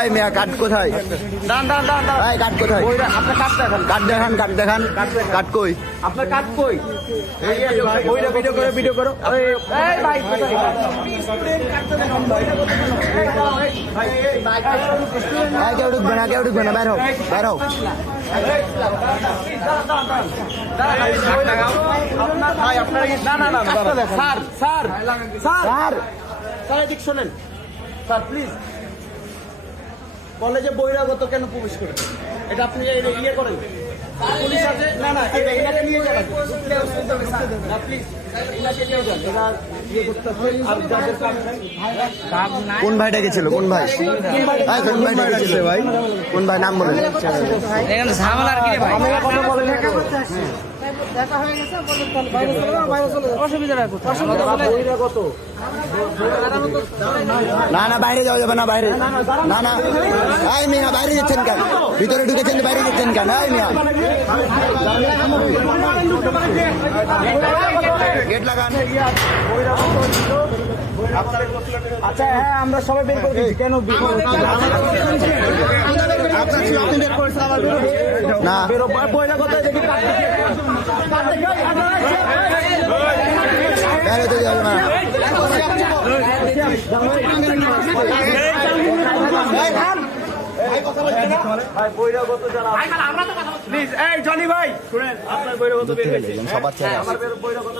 এই মিয়া কাট কোথায়? দান দান দান দান। এই কাট কোথায়? আপনার কাঠ দেখান। কাট দেখান, কাট দেখান। কাট কই? আপনার কাঠ কই? বইটা ভিডিও করো, ভিডিও করো। এই ভাই কোথায়? এই কেউ ঢুকবে না, কেউ ঢুকবে না, বের হও, বের হও। আপনার ভাই আপনার না না না sir sir sir sir sir এদিক শোনেন স্যার প্লিজ কলেজে বহিরাগত কেন প্রবেশ করে এটা আপনি ইয়ে করেন পুলিশ আছে না না এটাকে নিয়ে যান না প্লিজ এটাকে নিয়ে যান এরা ইয়ে করতে হবে আর যাদের কাজ নাই কোন ভাইটা গেছিল? কোন ভাই? এই কোন ভাইটা গেছিল ভাই? কোন ভাই নাম বলেন? এখানে ঝামেলা আর কি রে ভাই? আমি কথা বলেন দেখা হয়ে গেছে বাইরে চলে যাও অসুবিধা নাই কোথাও বহিরাগত না না বাইরে যাওয়া যাবে না, বাইরে না না। এই মিয়া বাইরে যাচ্ছেন কেন? ভিতরে ঢুকেছেন, বাইরে যাচ্ছেন কেন? এই মিয়া গেট লাগান। আচ্ছা হ্যাঁ আমরা সবাই বের করে দিচ্ছি কেন না বহিরাগত দেখি বাইরে তো যাবে না। বহিরাগত যারা প্লিজ এই জনি ভাই শুনেন আপনার বহিরাগত বের হয়েছে সবার ছেড়ে আমার বহিরাগত